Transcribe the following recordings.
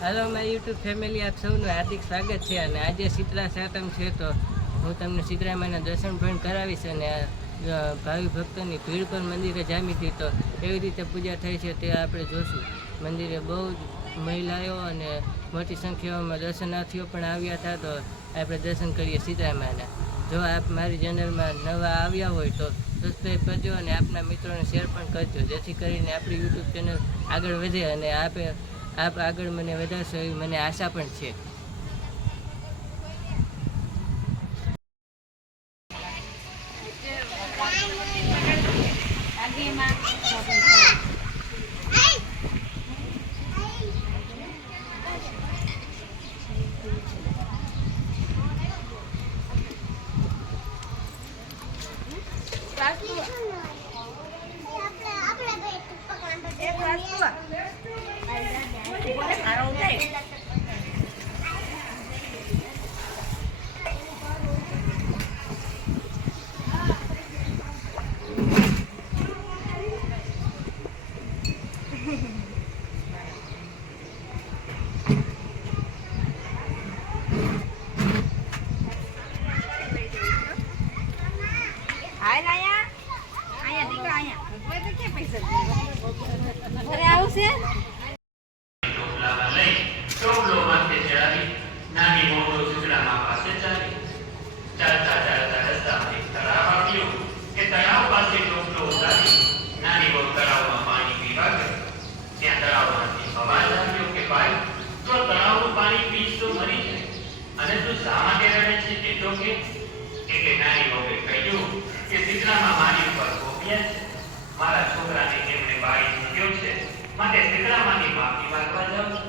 Hello મારી YouTube family, આપ સૌનું હાર્દિક સ્વાગત છે. અને આજે શીતળા સાતમ છે તો હું તમને શીતળા માના દર્શન પણ કરાવીશ. અને ભાવિ ભક્તોની ભીડ પણ મંદિરે જામી હતી, તો કેવી રીતે પૂજા થઈ છે તે આપણે જોશું. મંદિરે બહુ મહિલાઓ અને મોટી સંખ્યામાં દર્શનાર્થીઓ પણ આવ્યા હતા, તો આપણે દર્શન કરીએ શીતળા માના. જો આપ મારી ચેનલમાં નવા આવ્યા હોય તો સબસ્ક્રાઈબ કરજો અને આપના મિત્રોને શેર પણ કરજો, જેથી કરીને આપણી યુટ્યુબ ચેનલ આગળ વધે અને આપ આગળ મને વધારશો એવી મને આશા પણ છે. મારા છોકરાને એમણે બાળી મૂક્યો છે, માટે શીતળામાની માફી માંગવા જાઉં છું.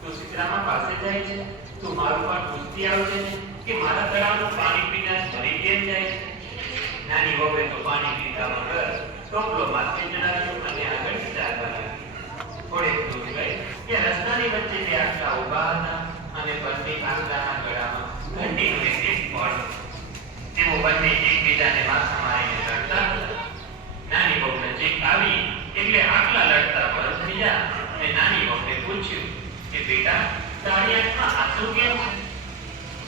તું શીતળામા પાસે જાય છે, તું મારું પણ પૂછતી આવજે કે મારા તળાવનું પાણી પીને મરી કેમ જાય છે. નાની વહુએ તો પાણી પીતા વગર ટોપલો માથે ચડાવ્યો અને આગળ ચાલવા લાગી. થોડેક દૂર ગઈ ત્યાં રસ્તાની વચ્ચે બે આખલા ઊભા હતા અને બંને આખલાના ગળામાં ઘંટીનું એક પડ. તેઓ બંને એકબીજાને માથા મારીને લડતા હતા. નાની વહુ નજીક આવી એટલે આટલા લડતા બંધ થયા અને નાની વહુને પૂછ્યું કે બેટા, તારી આંખમાં આંસુ કેમ છે?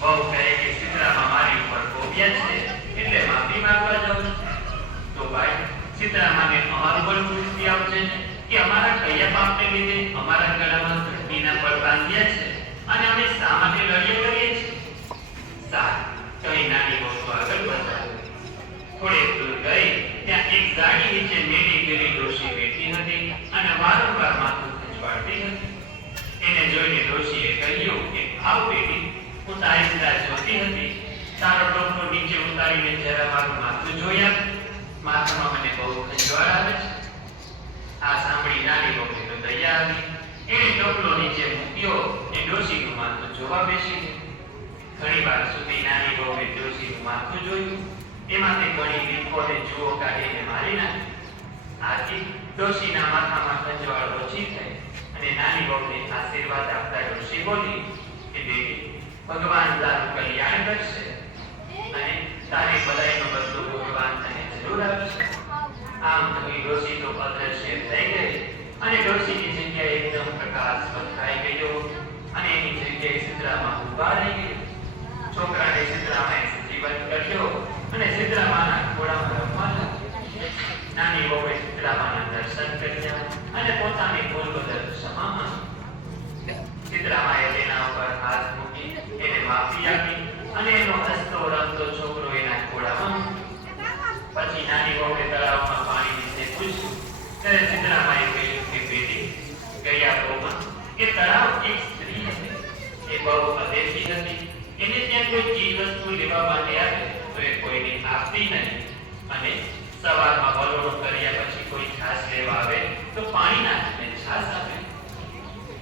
વહુ કહે કે શીતળામાં મારી ઉપર કોપ્યા છે એટલે માફી માંગવા જાઉં છું. તો ભાઈ, શીતળામાને અમારું પણ પૂછતી આવજે કે અમારા કયા પાપને લીધે અમારા ગળામાં ઘંટીના પડ બાંધ્યા છે અને અમે શા માટે લડીએ કરીએ છીએ. સારું, કઈ નાની વહુ આગળ વધારે. થોડેક દૂર ગઈ ત્યાં એક ગાડી નીચે મેલી ગયેલી ડોશી બેઠી હતી અને વારંવાર માથું ખંજવાળતી હતી. એને જોઈને ડોશીએ કહ્યું કે આવ બેટી, હું તારી રાહ જોતી હતી. તારો ટોપલો નીચે ઉતારીને જરા મારું માથું જોઈ આપ. માથામાં મને બહુ ખંજવાળ આવે છે. આ સાંભળી નાની વહુને તો દયા આવી. એણે ટોપલો નીચે મૂક્યો અને ડોશીનું માથું જોવા બેસી ગઈ. ઘણી વાર સુધી નાની વહુએ ડોશીનું માથું જોયું. એમાંથી ઘણી લીંબોને જુઓ કાઢીને મારી નાખી. આથી ડોશીના માથામાં ખંજવાળ ઓછી થઈ અને નાની વહુને આશીર્વાદ આપતા ડોશી બોલી કે દેવી, ભગવાન તારું કલ્યાણ કરશે અને તારી ભલાઈનો બદલો ભગવાન તને જરૂર આપશે. આમ કહી ડોશી તો અદ્રશ્ય થઈ ગઈ અને ડોશીની જગ્યાએ એકદમ પ્રકાશ પથરાઈ ગયો અને એની જગ્યાએ શીતળામાં ઊભા રહી ગઈ. છોકરાને શીતળામાએ જીવન કર્યો અને શીતળામાના ખોળામાં રમવા લાગ્યો. નાની વહુએ શીતળામાના દર્શન કર્યા અને પોતાની ભૂલ બદલ ક્ષમા માંગી. શીતળામાએ તેના ઉપર હાથ મૂકી એને માફી આપી અને એનો હસતો રમતો છોકરો એના ખોળામાં મૂક્યો. પછી નાની વહુએ તળાવમાં પાણી વિશે પૂછ્યું ત્યારે શીતળામાએ કહ્યું કે બેટી, ગયા બહુમાં એ તળાવ એક સ્ત્રી હતી. એ બહુ અદેશી હતી. એને ત્યાં કોઈ ચીજ વસ્તુ લેવા માટે આવે તો એ કોઈને આપતી નહીં અને સવારમાં વલોણું કર્યા પછી કોઈ છાશ લેવા આવે તો પાણી નાખીને છાશ આપે.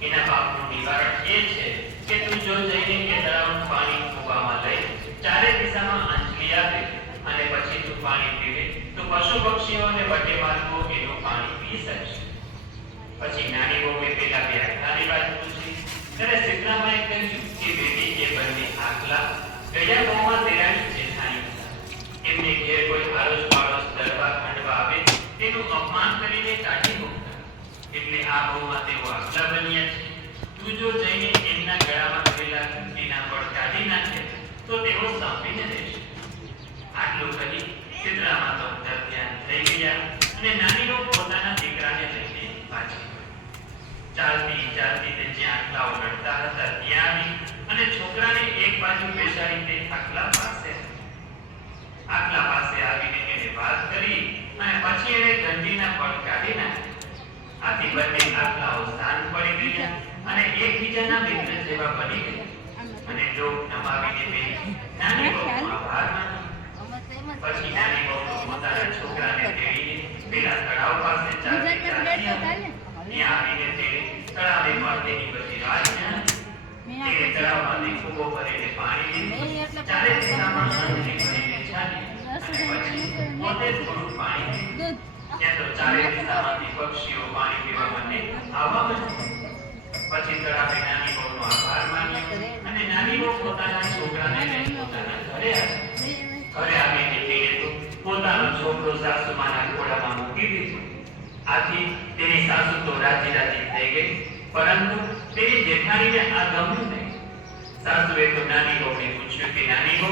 એના પાપનું નિવારણ એ છે કે તું જો જઈને એ તળાવનું પાણી કૂવામાં લઈ ચારે દિશામાં અંજલિ આપે અને પછી તું પાણી પીવે તો પશુ પક્ષીઓને વટે માર્ગો એનું પાણી પી શકશે. પછી નાની વહુએ પેલા બે આખલાની વાત પૂછી ત્યારે શીતળામાએ કહ્યું કે બેટી, એ બંને આખલા ગયા ગામમાં દેરાણી જેઠાણી હતા. એમને ઘેર કોઈ આરોસ પાડોશ દરબાર ખંડવા આવે તેનું અપમાન કરીને કાઢી મૂકતા. એટલે આ બહુમાં તેઓ આખલા બન્યા છે. તું જો જઈને એમના ગળામાં રહેલા ઘંટીના પડ કાઢી નાખે તો તેઓ સાંભળીને રહેશે. આટલું કહી શીતળામાં તો અંદર ધ્યાન થઈ ગયા અને નાનીનો પોતાના દીકરાને લઈને પાછી વળી. ચાલતી ચાલતી તે જ્યાં આટલાઓ લડતા હતા ત્યાં આવી અને છોકરાને એક બાજુ બેસાડી તે આટલા પાસે આવીને એને વાત કરી અને પછી એને ઘંટીના પડ કાઢી નાખ્યા. આથી બંને આટલાઓ શાંત પડી ગયા અને એકબીજાના મિત્ર જેવા બની ગયા અને લોક નમાવીને બે નાની બહુનો આભાર માન્યો. પછી નાની બહુ પોતાના છોકરાને તેડીને પેલા તળાવ પાસે ચાલતી ચાલતી આવી. ત્યાં આવીને તે તળાવે પણ તેની બધી રાજ્યા તે તળાવમાંથી ફૂગો ભરીને પાણી લીધું. ચારે દિશામાં અંજલિ ભરીને ચાલી અને પછી પોતે થોડું પાણી પીધું. ત્યાં તો ચારે દિશામાંથી પક્ષીઓ પાણી પીવા માટે આવવા માંડ્યા. પછી તળાવે નાની બહુનો આભાર માન્યો અને નાની બહુ પોતાના છોકરાને લઈને પોતાના ઘરે આવી. ઘરે આવીને તેને તો પોતાનો છોકરો સાસુમાના ખોળામાં મૂકી દીધો. આથી તેની સાસુ તો રાજી રાજી થઈ ગઈ, પરંતુ તેની જેઠાણીને આ ગમ્યું નહીં. સાસુએ તો નાની બહુને પૂછ્યું કે નાની બહુ,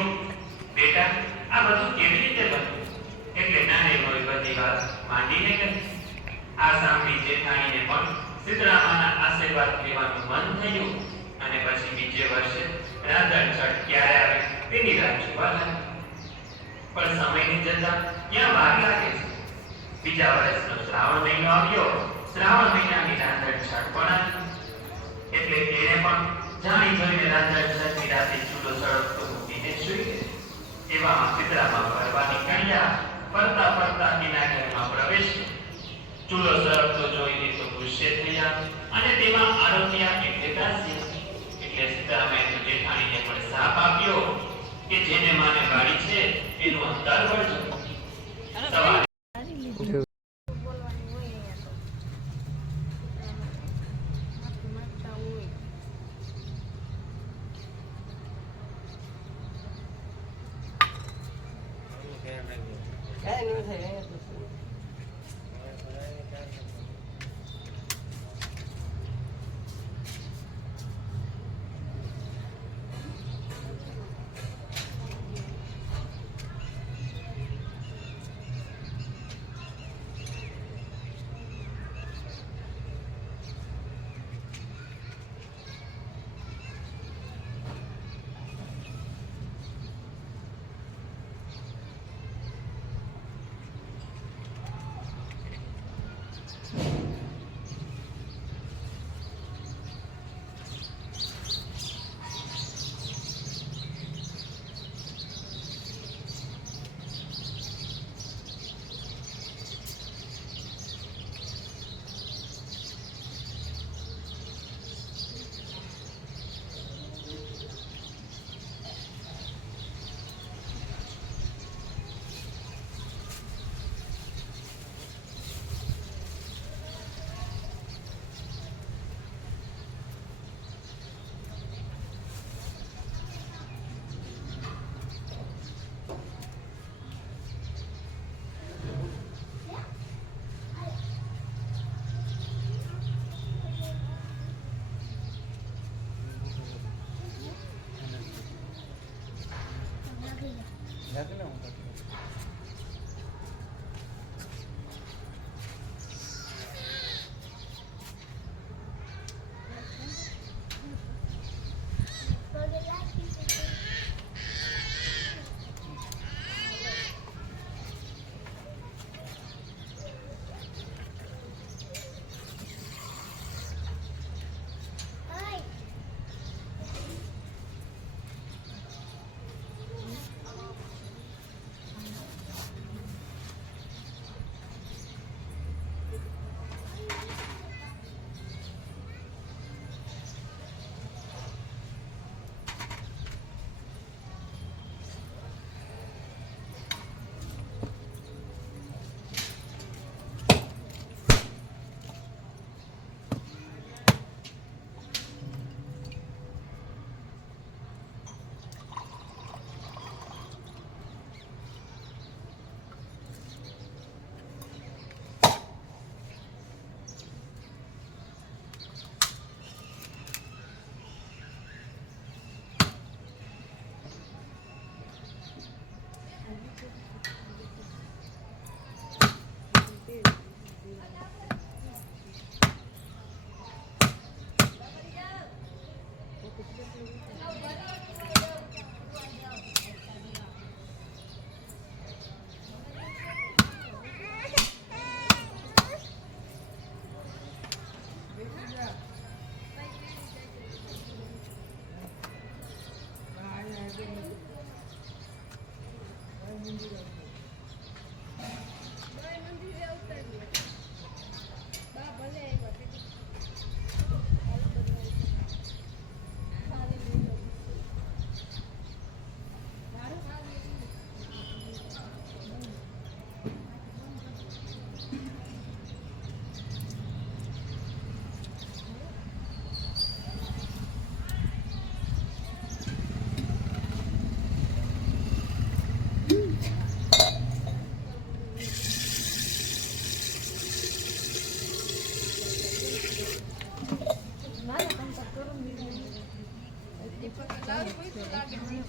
બેટા આ બધું કેવી રીતે બન્યું? એટલે નાની બહુએ બધી વાત માંડીને કહી. આ સાંભળી જેઠાણીને પણ શીતળામાના આશીર્વાદ લેવાનું મન થયું અને પછી બીજે વર્ષે રાંધણ છઠ ક્યારે આવે તેની રાહ જોવા લાગી. પણ સમયની જતા ત્યાં વાર લાગે છે. બીજા વર્ષનો શ્રાવણ મહિનો આવ્યો. શ્રાવણ મહિનાની રાંધણ છઠ પણ આવી. એટલે એને પણ જાણી જોઈને રાંધણ છઠની રાતે ચૂલો સળગતો મૂકીને સૂઈ ગઈ. એવામાં શીતળામાં ફરવા નીકળ્યા. ફરતા ફરતા એના ઘરમાં પ્રવેશ્યો. ચૂલો સળગતો જોઈને તો ગુસ્સે થયા અને તેમાં આરોગ્યા એટલે દાસ્યા. એટલે સીતારામે તો જેઠાણીને પણ શાપ આપ્યો કે જેને માને વાળી છે એનું અંતર વળજો. સવારે કાંઈ ન થાય. લાવ કોઈ તો લાગે નહીં.